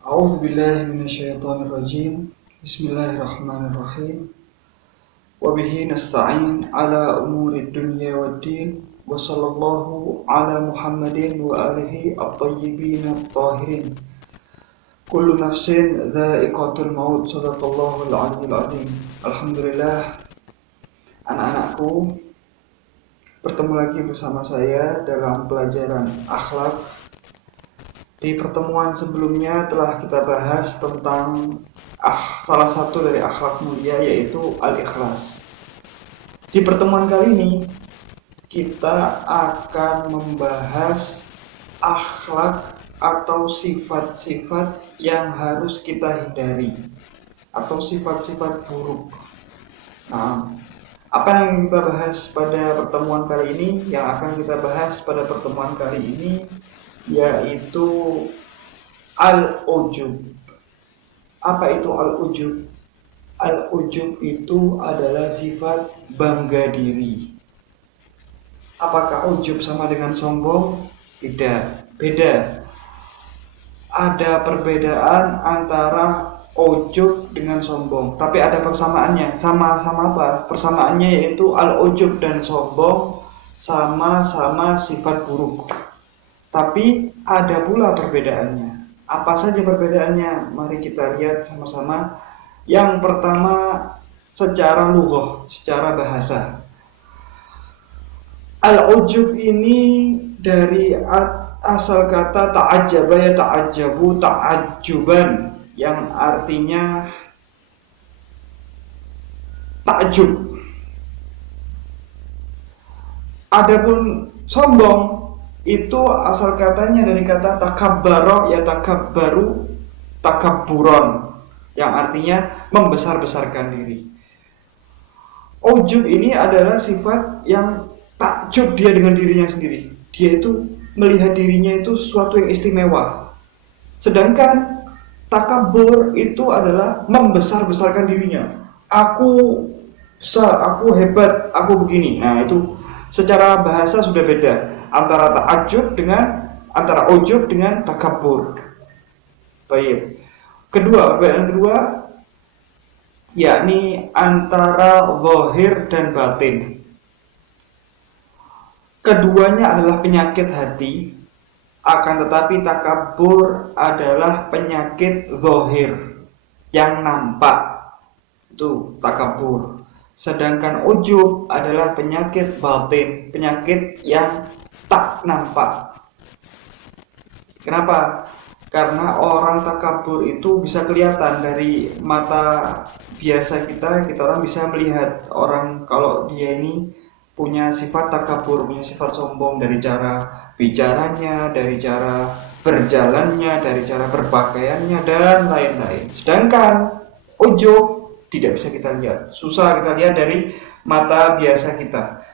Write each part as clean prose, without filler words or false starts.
أعوذ بالله من الشيطان الرجيم. بسم الله الرحمن الرحيم. وبه نستعين على أمور الدنيا والدين. وصلى الله على محمد وآله الطيبين الطاهرين. كل نفس ذائقة الموت. صدق الله العلي العظيم. Alhamdulillah, anak-anakku, bertemu lagi bersama saya dalam pelajaran akhlak. Di pertemuan sebelumnya telah kita bahas tentang salah satu dari akhlak mulia, yaitu al-ikhlas. Di pertemuan kali ini kita akan membahas akhlak atau sifat-sifat yang harus kita hindari atau sifat-sifat buruk. Nah, apa yang kita bahas pada pertemuan kali ini, yang akan kita bahas pada pertemuan kali ini, yaitu al-ujub. Apa itu al-ujub? Al-ujub itu adalah sifat bangga diri. Apakah ujub sama dengan sombong? Tidak, beda. Ada perbedaan antara ujub dengan sombong, tapi ada persamaannya. Sama-sama apa? Persamaannya yaitu al-ujub dan sombong sama-sama sifat buruk. Tapi ada pula perbedaannya. Apa saja perbedaannya? Mari kita lihat sama-sama. Yang pertama, secara lughah, secara bahasa. Al-ujub ini dari asal kata ta'ajjaba ya ta'ajjabu ta'ajjuban, yang artinya takjub. Adapun sombong itu asal katanya dari kata takabbaro ya takabbaru takabburon, yang artinya membesar-besarkan diri. Ujub ini adalah sifat yang takjub dia dengan dirinya sendiri. Dia itu melihat dirinya itu sesuatu yang istimewa. Sedangkan takabbur itu adalah membesar-besarkan dirinya. Aku besar, aku hebat, aku begini. Nah, itu secara bahasa sudah beda antara antara ujub dengan takabbur. Baik. Perbedaan kedua yakni antara zahir dan batin. Keduanya adalah penyakit hati, akan tetapi takabbur adalah penyakit zahir yang nampak. Itu takabbur. Sedangkan ujub adalah penyakit batin, penyakit yang tak nampak. Kenapa? Karena orang takabur itu bisa kelihatan dari mata biasa kita orang bisa melihat orang kalau dia ini punya sifat takabur, punya sifat sombong dari cara bicaranya, dari cara berjalannya, dari cara berpakaiannya, dan lain-lain. Sedangkan ujub tidak bisa kita lihat, susah kita lihat dari mata biasa kita.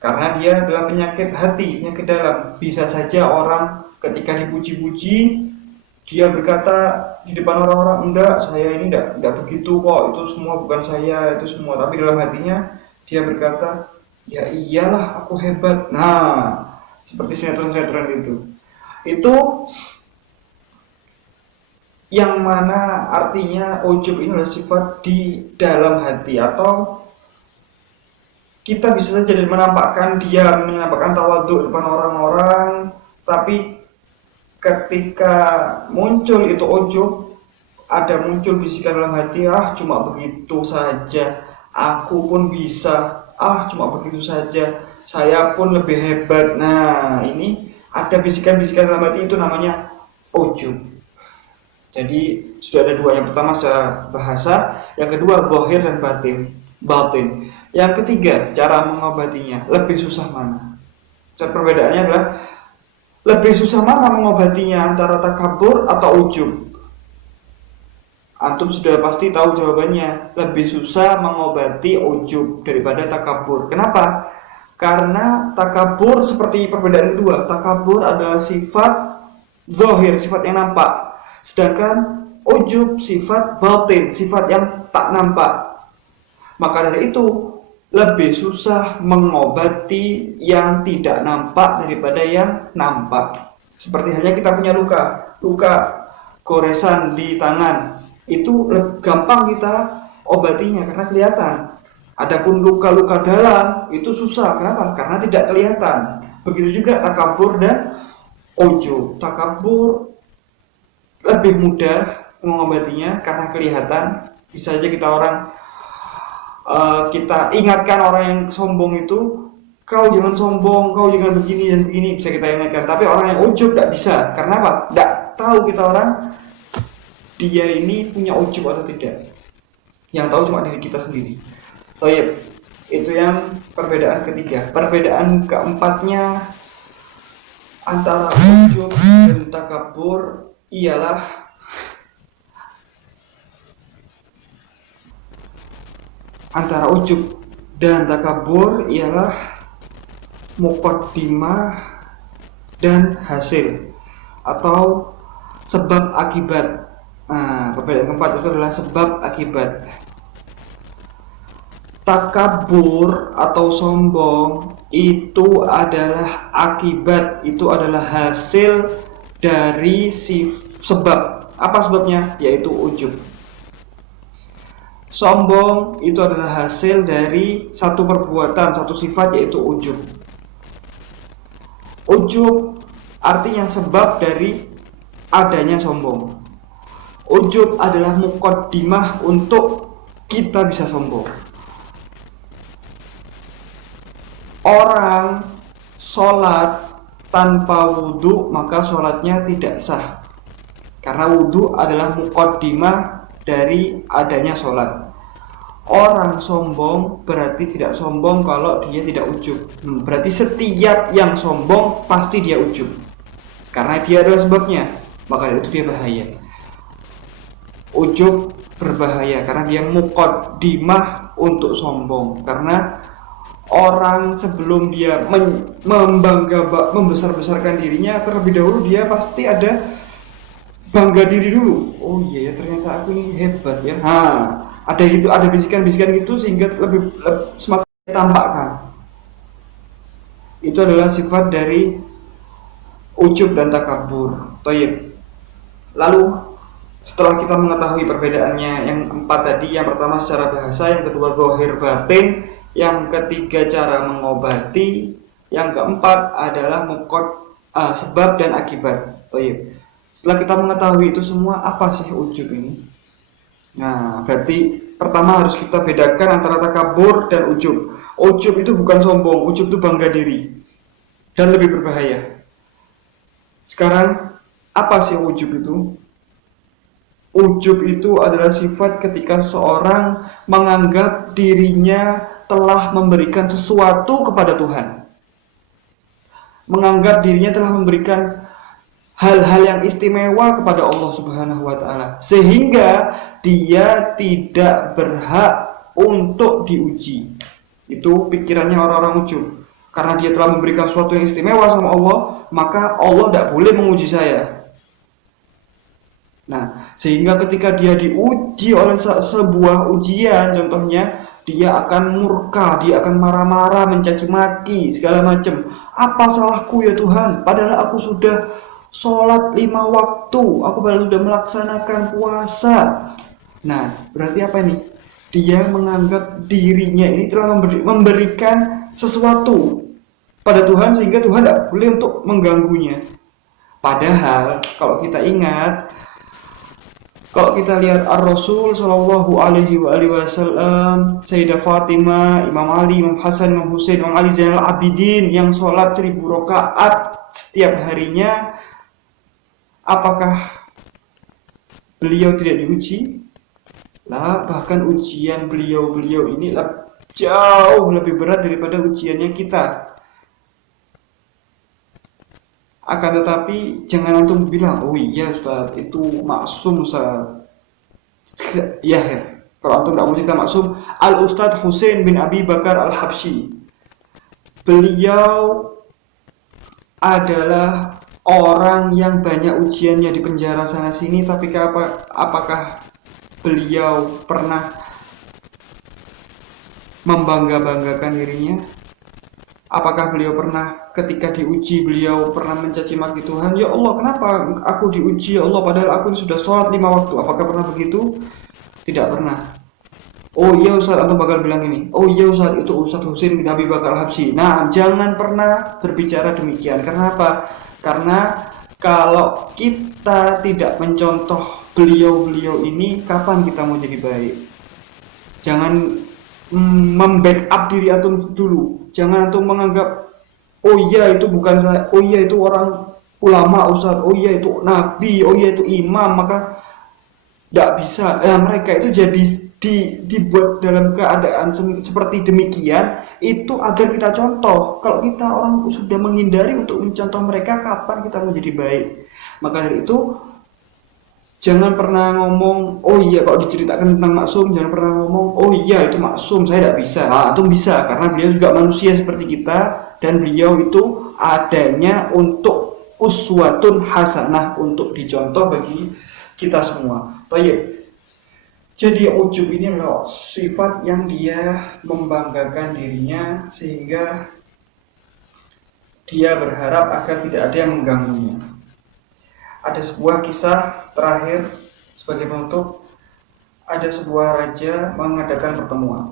Karena dia adalah penyakit hati, penyakit dalam. Bisa saja orang ketika dipuji-puji, dia berkata di depan orang-orang, enggak, saya ini enggak begitu kok, itu semua bukan saya, itu semua. Tapi dalam hatinya dia berkata, ya iyalah aku hebat. Nah, seperti sinetron-sinetron itu. Itu yang mana artinya ujub ini adalah sifat di dalam hati, atau kita bisa saja menampakkan tawadhu di depan orang-orang, tapi ketika muncul itu ujub, ada muncul bisikan dalam hati, cuma begitu saja, aku pun bisa, cuma begitu saja, saya pun lebih hebat. Nah, ini ada bisikan-bisikan dalam hati, itu namanya ujub. Jadi sudah ada dua, yang pertama secara bahasa, yang kedua zahir dan batin. Yang ketiga, cara mengobatinya. Lebih susah mana? Perbedaannya adalah lebih susah mana mengobatinya, antara takabur atau ujub? Antum sudah pasti tahu jawabannya. Lebih susah mengobati ujub daripada takabur. Kenapa? Karena takabur seperti perbedaan kedua. Takabur adalah sifat zahir, sifat yang nampak. Sedangkan ujub sifat batin, sifat yang tak nampak. Maka dari itu lebih susah mengobati yang tidak nampak daripada yang nampak. Seperti halnya kita punya luka goresan di tangan, itu gampang kita obatinya karena kelihatan. Adapun luka-luka dalam itu susah. Kenapa? Karena tidak kelihatan. Begitu juga takabur dan ujub. Takabur lebih mudah mengobatinya karena kelihatan. Bisa saja kita ingatkan orang yang sombong itu, kau jangan sombong, kau jangan begini dan begini, bisa kita ingatkan. Tapi orang yang ujub tidak bisa. Karena apa? Tidak tahu kita orang dia ini punya ujub atau tidak. Yang tahu cuma diri kita sendiri. Baik, itu yang perbedaan ketiga. Perbedaan keempatnya antara ujub dan takabur ialah muqaddimah dan hasil atau sebab akibat. Nah, perbedaan keempat itu adalah sebab akibat. Takabur atau sombong itu adalah akibat, itu adalah hasil dari sebab. Apa sebabnya? Yaitu ujub. Sombong itu adalah hasil dari satu perbuatan, satu sifat, yaitu ujub. Ujub artinya sebab dari adanya sombong. Ujub adalah muqaddimah untuk kita bisa sombong. Orang sholat tanpa wudhu maka sholatnya tidak sah, karena wudhu adalah muqaddimah dari adanya sholat. Orang sombong berarti tidak sombong kalau dia tidak ujub. Berarti setiap yang sombong pasti dia ujub, karena dia adalah sebabnya, maka itu dia bahaya. Ujub berbahaya karena dia muqaddimah untuk sombong. Karena orang sebelum dia membesar-besarkan dirinya, terlebih dahulu dia pasti ada bangga diri dulu. Oh iya ya, ternyata aku ini hebat ya. Ada gitu, ada bisikan-bisikan gitu sehingga lebih semakin tampakkan. Itu adalah sifat dari ujub dan takabur. Thayyib. Lalu setelah kita mengetahui perbedaannya yang empat tadi, yang pertama secara bahasa, yang kedua zahir batin, yang ketiga cara mengobati, yang keempat adalah sebab dan akibat. Setelah kita mengetahui itu semua, apa sih ujub ini? Nah, berarti pertama harus kita bedakan antara takabur dan ujub. Ujub itu bukan sombong, ujub itu bangga diri dan lebih berbahaya. Sekarang, apa sih ujub itu? Ujub itu adalah sifat ketika seorang menganggap dirinya telah memberikan sesuatu kepada Tuhan, menganggap dirinya telah memberikan hal-hal yang istimewa kepada Allah Subhanahu wa Ta'ala, sehingga dia tidak berhak untuk diuji. Itu pikirannya orang-orang ujub. Karena dia telah memberikan sesuatu yang istimewa sama Allah, maka Allah tidak boleh menguji saya. Nah, sehingga ketika dia diuji oleh sebuah ujian, contohnya dia akan murka, dia akan marah-marah, mencaci maki, segala macam. Apa salahku ya Tuhan? Padahal aku sudah sholat 5 waktu, aku baru sudah melaksanakan puasa. Nah, berarti apa ini? Dia menganggap dirinya ini telah memberikan sesuatu pada Tuhan, sehingga Tuhan tidak boleh untuk mengganggunya. Padahal kalau kita ingat, kalau kita lihat Ar-Rasul Shallallahu Alaihi Wasallam, Sayyidah Fatimah, Imam Ali, Imam Hasan, Imam Husain, Imam Ali Zainal Abidin yang sholat 1000 rakaat setiap harinya, apakah beliau tidak diuji? Lah, bahkan ujian beliau ini jauh lebih berat daripada ujiannya kita. Akan tetapi jangan antum bilang, oh iya Ustaz, itu maksum Ustaz. Ya. Kalau antum tidak mau cerita maksum, Al-Ustaz Husain bin Abi Bakar Al-Habsyi, beliau adalah orang yang banyak ujiannya di penjara sana sini, tapi apakah beliau pernah membangga-banggakan dirinya? Apakah beliau pernah ketika diuji beliau pernah mencaci maki Tuhan, ya Allah kenapa aku diuji ya Allah padahal aku sudah sholat 5 waktu. Apakah pernah begitu? Tidak pernah. Oh iya Ustaz, atau bakal bilang ini, oh iya Ustaz, itu Ustaz Husin bin Abi Bakar Habsyi. Nah, jangan pernah berbicara demikian. Kenapa? Karena kalau kita tidak mencontoh beliau-beliau ini, kapan kita mau jadi baik? Jangan membackup diri antum dulu. Jangan antum menganggap, oh iya itu bukan saya, oh iya itu orang ulama Ustaz, oh iya itu nabi, oh iya itu imam, maka tidak bisa. Mereka itu jadi dibuat dalam keadaan seperti demikian itu agar kita contoh. Kalau kita orang sudah menghindari untuk mencontoh mereka, kapan kita menjadi baik? Maka dari itu jangan pernah ngomong, oh iya kalau diceritakan tentang maksum, jangan pernah ngomong, oh iya itu maksum, saya tidak bisa. Itu bisa, karena beliau juga manusia seperti kita, dan beliau itu adanya untuk uswatun hasanah, untuk dicontoh bagi kita semua. Baik. Jadi ujub ini adalah sifat yang dia membanggakan dirinya sehingga dia berharap agar tidak ada yang mengganggunya. Ada sebuah kisah terakhir sebagai penutup. Ada sebuah raja mengadakan pertemuan.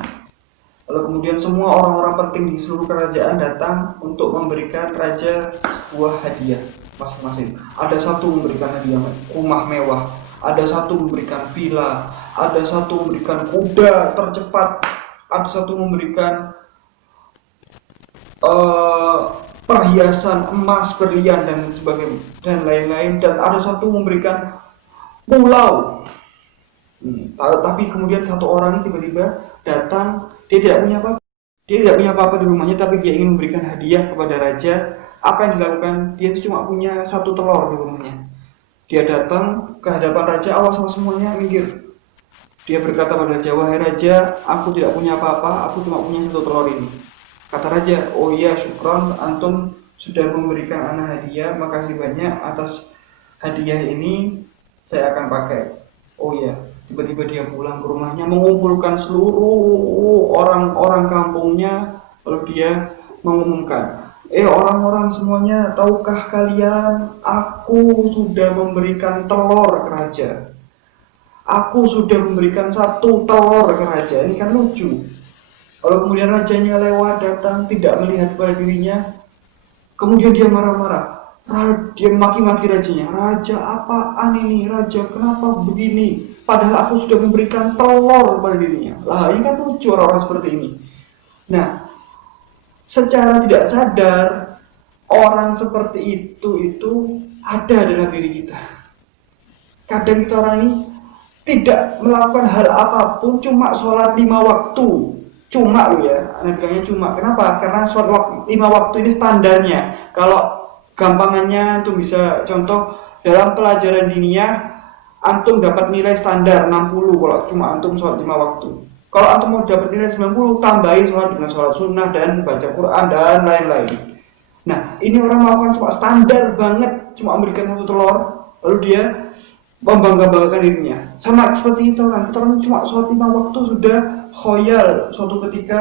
Lalu kemudian semua orang-orang penting di seluruh kerajaan datang untuk memberikan raja sebuah hadiah masing-masing. Ada satu memberikan hadiah rumah mewah, ada satu memberikan villa, ada satu memberikan kuda tercepat, ada satu memberikan perhiasan emas, berlian dan sebagainya dan lain-lain, dan ada satu memberikan pulau. Tapi kemudian satu orang tiba-tiba datang, dia tidak punya apa-apa. Dia tidak punya apa-apa di rumahnya, tapi dia ingin memberikan hadiah kepada raja. Apa yang dilakukan? Dia itu cuma punya satu telur di rumahnya. Dia datang ke hadapan raja, awas semuanya minggir. Dia berkata pada raja, wahai raja, aku tidak punya apa-apa, aku cuma punya satu telur ini. Kata raja, oh iya syukron, antum sudah memberikan anak hadiah, makasih banyak atas hadiah ini, saya akan pakai. Oh iya, tiba-tiba dia pulang ke rumahnya, mengumpulkan seluruh orang-orang kampungnya, lalu dia mengumumkan, orang-orang semuanya, tahukah kalian, aku sudah memberikan telur ke raja. Aku sudah memberikan satu telur ke raja. Ini kan lucu. Kalau kemudian rajanya lewat datang, tidak melihat pada dirinya, kemudian dia marah-marah. Dia maki-maki rajanya. Raja apaan ini? Raja kenapa begini? Padahal aku sudah memberikan telur pada dirinya. Lah ini kan lucu orang-orang seperti ini. Nah, secara tidak sadar orang seperti itu ada dalam diri kita. Kadang kita orang ini tidak melakukan hal apapun, cuma sholat 5 waktu. Cuma loh ya, anak bilangnya cuma. Kenapa? Karena sholat 5 waktu ini standarnya. Kalau gampangannya antum bisa contoh dalam pelajaran diniyah, antum dapat nilai standar 60 kalau cuma antum sholat 5 waktu. Kalau antum mau dapat nilai 90, tambahin sholat dengan sholat sunnah dan baca Quran dan lain-lain. Nah, ini orang melakukan cuma standar banget, cuma memberikan satu telur, lalu dia membangga-banggakan dirinya. Sama seperti itu kan, kita orang cuma sholat 5 waktu sudah khoyal. Suatu ketika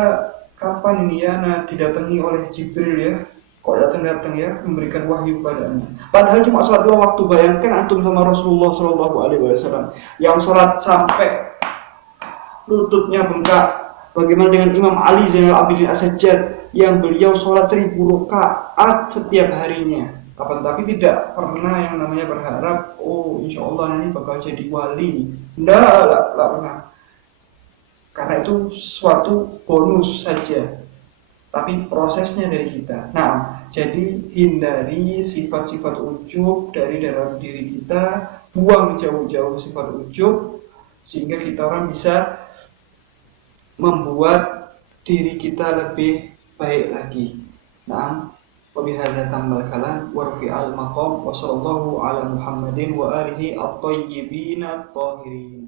kapan ini ya, didatangi oleh Jibril ya, kok datang ya, memberikan wahyu kepadanya. Padahal cuma sholat 2 waktu. Bayangkan antum sama Rasulullah SAW yang sholat sampai lututnya bengkak. Bagaimana dengan Imam Ali Zainal Abidin As-Sajjad yang beliau sholat 1000 rakaat setiap harinya. Tapi tidak pernah yang namanya berharap, oh insya Allah nanti bakal jadi wali. Tidak pernah. Karena itu suatu bonus saja. Tapi prosesnya dari kita. Nah, jadi hindari sifat-sifat ujub dari dalam diri kita. Buang jauh-jauh sifat ujub, sehingga kita orang bisa membuat diri kita lebih baik lagi. Nah, وبهذا تم الكلام ورفع المقام وصلى الله على محمد وآله الطيبين الطاهرين.